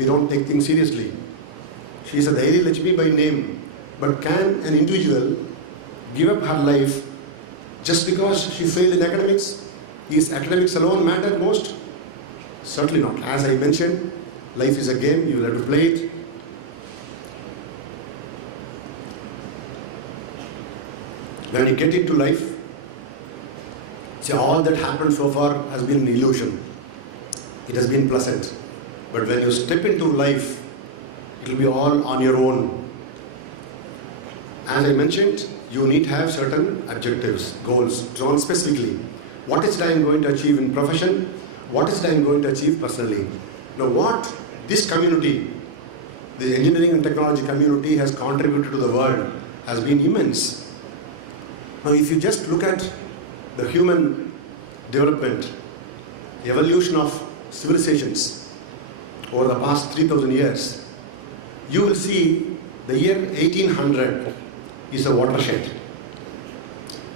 we don't take things seriously. She is a Dhairi Lakshmi by name, but can an individual give up her life just because she failed in academics? Is academics alone matter most? Certainly not. As I mentioned, life is a game, you will have to play it. When you get into life, see, all that happened so far has been an illusion. It has been pleasant. But when you step into life, it will be all on your own. As I mentioned, you need to have certain objectives, goals, drawn specifically. What is it I am going to achieve in profession? What is it I am going to achieve personally? Now what this community, the engineering and technology community, has contributed to the world has been immense. Now if you just look at the human development, the evolution of civilizations over the past 3,000 years, you will see the year 1800 is a watershed.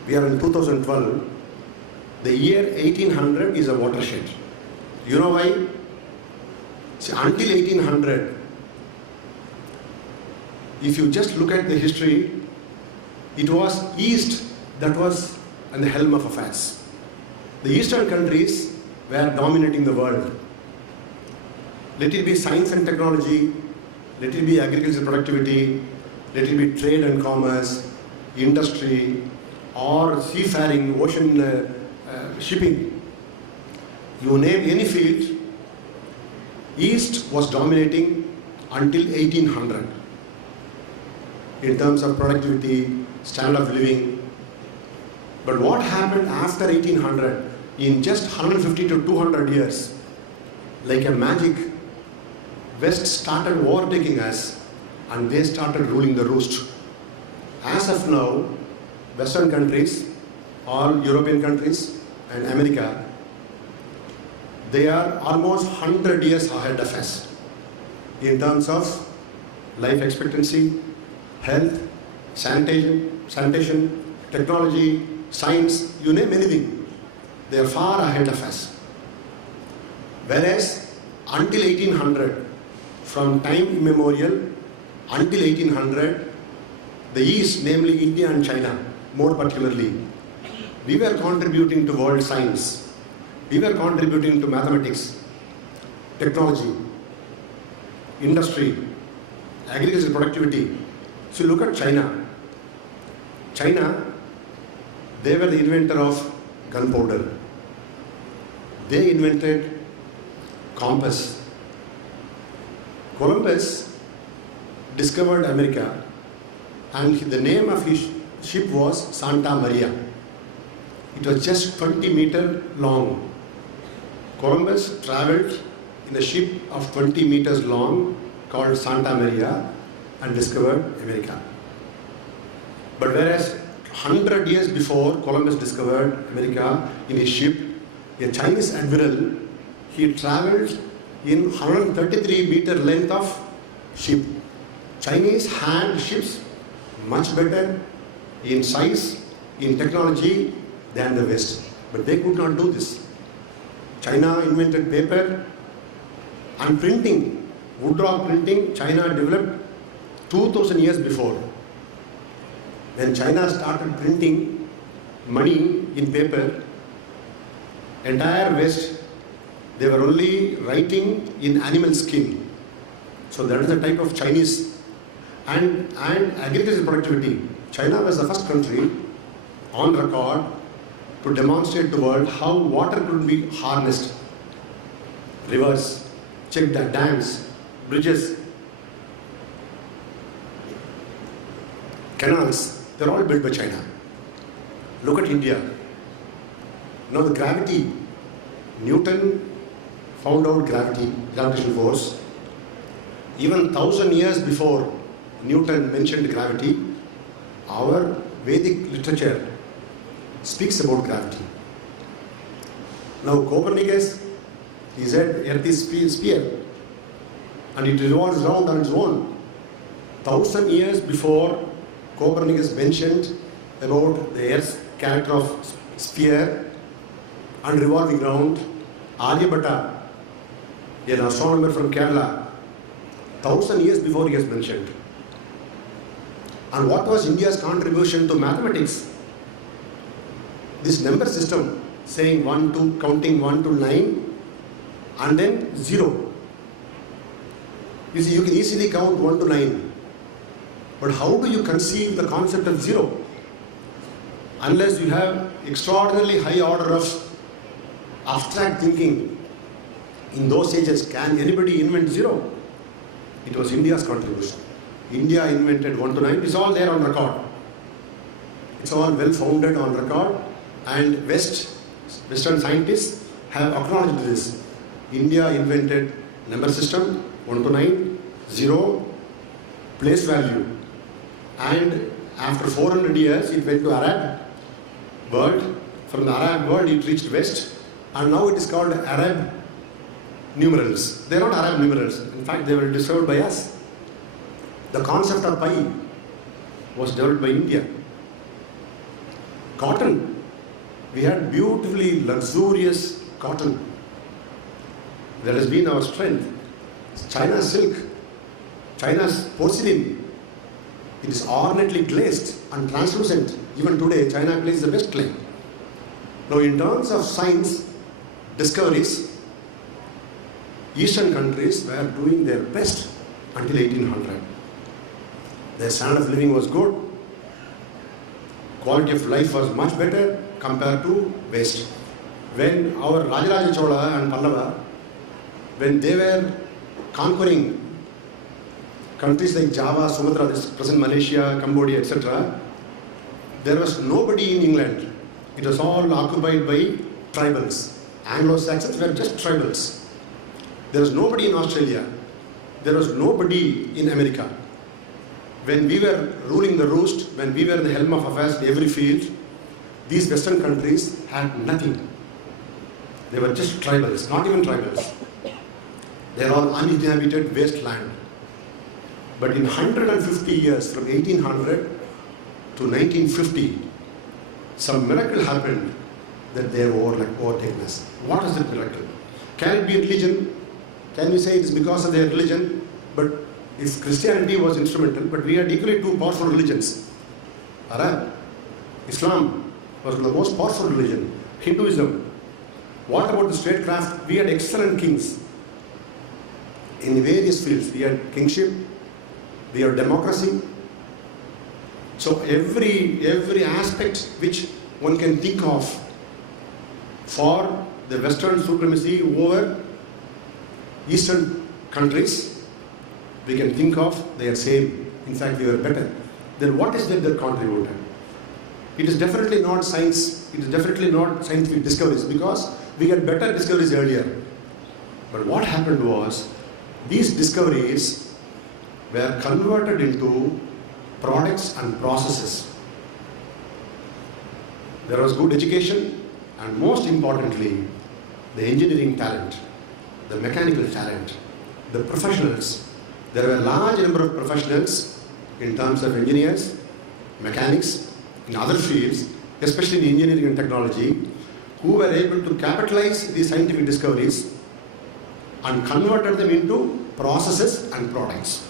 We are in 2012. The year 1800 is a watershed. You know why? See, until 1800, if you just look at the history, it was East that was at the helm of affairs. The Eastern countries were dominating the world. Let it be science and technology, let it be agricultural productivity, let it be trade and commerce, industry, or seafaring, ocean shipping. You name any field, East was dominating until 1800 in terms of productivity, standard of living. But what happened after 1800? In just 150 to 200 years, like a magic, West started overtaking us and they started ruling the roost. As of now, Western countries, all European countries and America, they are almost 100 years ahead of us in terms of life expectancy, health, sanitation, technology, science, you name anything. They are far ahead of us. Whereas until 1800, from time immemorial until 1800, the East, namely India and China, more particularly, we were contributing to world science. We were contributing to mathematics, technology, industry, agricultural productivity. So look at China. China, they were the inventor of gunpowder. They invented compass. Columbus discovered America, and the name of his ship was Santa Maria. It was just 20 meters long. Columbus traveled in a ship of 20 meters long called Santa Maria and discovered America. But whereas 100 years before Columbus discovered America in his ship, a Chinese admiral, he traveled in 133 meter length of ship. Chinese had ships much better in size, in technology than the West. But they could not do this. China invented paper and printing. Woodrock printing, China developed 2000 years before. When China started printing money in paper, entire West, they were only writing in animal skin. So that is the type of Chinese. And agricultural productivity. China was the first country on record to demonstrate to the world how water could be harnessed. Rivers, check the dams, bridges, canals, they're all built by China. Look at India. Now the gravity, Newton found out gravitational force. Even 1,000 years before Newton mentioned gravity, our Vedic literature speaks about gravity. Now Copernicus, he said Earth is sphere and it revolves around on its own. 1,000 years before Copernicus mentioned about the Earth's character of sphere and revolving round, Aryabhatta, an astronomer from Kerala, 1,000 years before he has mentioned. And what was India's contribution to mathematics? This number system, saying 1, 2, counting 1 to 9, and then 0. You see, you can easily count 1 to 9. But how do you conceive the concept of 0? Unless you have extraordinarily high order of abstract thinking. In those ages, can anybody invent 0? It was India's contribution. India invented 1 to 9. It's all there on record. It's all well founded on record, and Western scientists have acknowledged this. India invented number system 1 to 9, 0, place value, and after 400 years it went to Arab world. From the Arab world it reached West, and now it is called Arab numerals. They are not Arab numerals. In fact, they were discovered by us. The concept of pi was developed by India. Cotton. We had beautifully luxurious cotton. That has been our strength. China's silk, China's porcelain. It is ornately glazed and translucent. Even today, China glazes the best clay. Now, in terms of science discoveries, Eastern countries were doing their best until 1800. Their standard of living was good. Quality of life was much better compared to West. When our Rajaraja Chola and Pallava, when they were conquering countries like Java, Sumatra, this present Malaysia, Cambodia, etc., there was nobody in England. It was all occupied by tribals. Anglo-Saxons were just tribals. There was nobody in Australia. There was nobody in America. When we were ruling the roost, when we were the helm of affairs in every field, these Western countries had nothing. They were just tribals, not even tribals. They are all uninhabited wasteland. But in 150 years, from 1800 to 1950, some miracle happened that they have overtaken us. What is that miracle? Can it be religion? Can we say it is because of their religion? But if Christianity was instrumental, but we had equally two powerful religions. Arab, Islam was the most powerful religion. Hinduism. What about the statecraft? We had excellent kings in various fields. We had kingship, we had democracy. So every aspect which one can think of for the Western supremacy over Eastern countries, we can think of they are same. In fact, we were better. Then what is that contributed? It is definitely not science. It is definitely not scientific discoveries, because we had better discoveries earlier. But what happened was, these discoveries were converted into products and processes. There was good education, and most importantly, the engineering talent, the mechanical talent, the professionals. There were a large number of professionals in terms of engineers, mechanics, in other fields, especially in engineering and technology, who were able to capitalize these scientific discoveries and converted them into processes and products.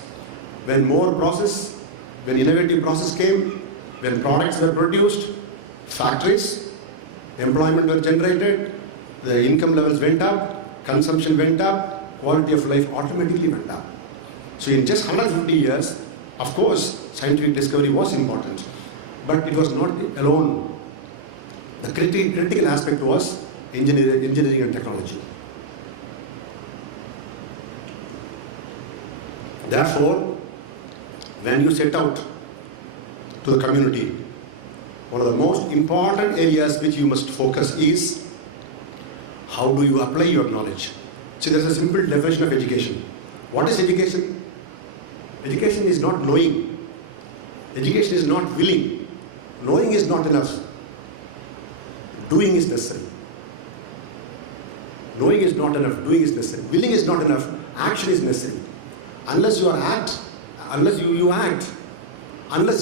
When when innovative process came, when products were produced, factories, employment were generated, the income levels went up, consumption went up, quality of life automatically went up. So in just 150 years, of course, scientific discovery was important, but it was not alone. The critical aspect was engineering and technology. Therefore, when you set out to the community, one of the most important areas which you must focus is how do you apply your knowledge. See, there is a simple definition of education. What is education? Education is not knowing. Education is not willing. Knowing is not enough. Doing is necessary. Knowing is not enough. Doing is necessary. Willing is not enough. Action is necessary. Unless you act, unless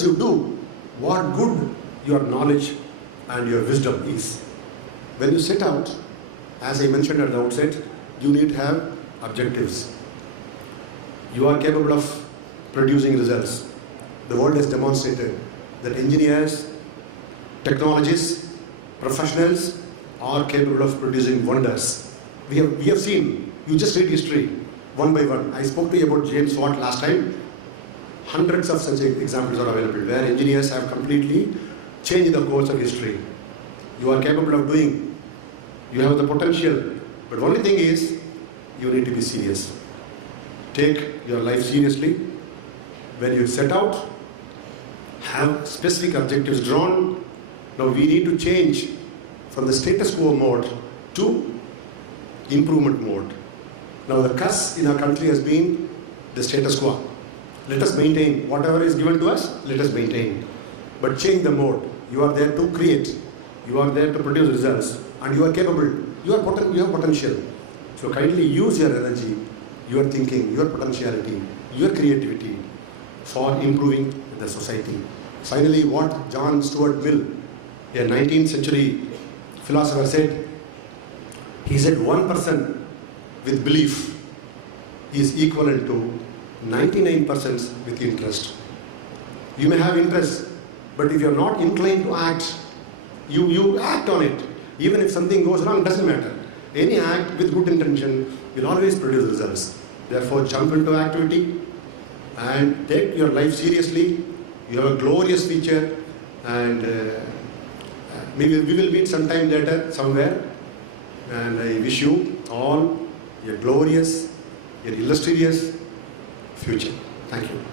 you do, what good your knowledge and your wisdom is. When you set out, as I mentioned at the outset, you need to have objectives. You are capable of producing results. The world has demonstrated that engineers, technologists, professionals are capable of producing wonders. We have seen, you just read history one by one. I spoke to you about James Watt last time. Hundreds of such examples are available where engineers have completely changed the course of history. You are capable of doing, you have the potential, but only thing is, you need to be serious. Take your life seriously. When you set out, have specific objectives drawn. Now we need to change from the status quo mode to improvement mode. Now the curse in our country has been the status quo. Let us maintain whatever is given to us, let us maintain. But change the mode. You are there to create. You are there to produce results. And you are capable. You have potential. So kindly use your energy, your thinking, your potentiality, your creativity for improving the society. Finally, what John Stuart Mill, a 19th century philosopher, said, he said 1% with belief is equivalent to 99% with interest. You may have interest, but if you're not inclined to act, you act on it. Even if something goes wrong, it doesn't matter. Any act with good intention will always produce results. Therefore, jump into activity and take your life seriously. You have a glorious future, and maybe we will meet sometime later somewhere. And I wish you all a glorious, a illustrious future. Thank you.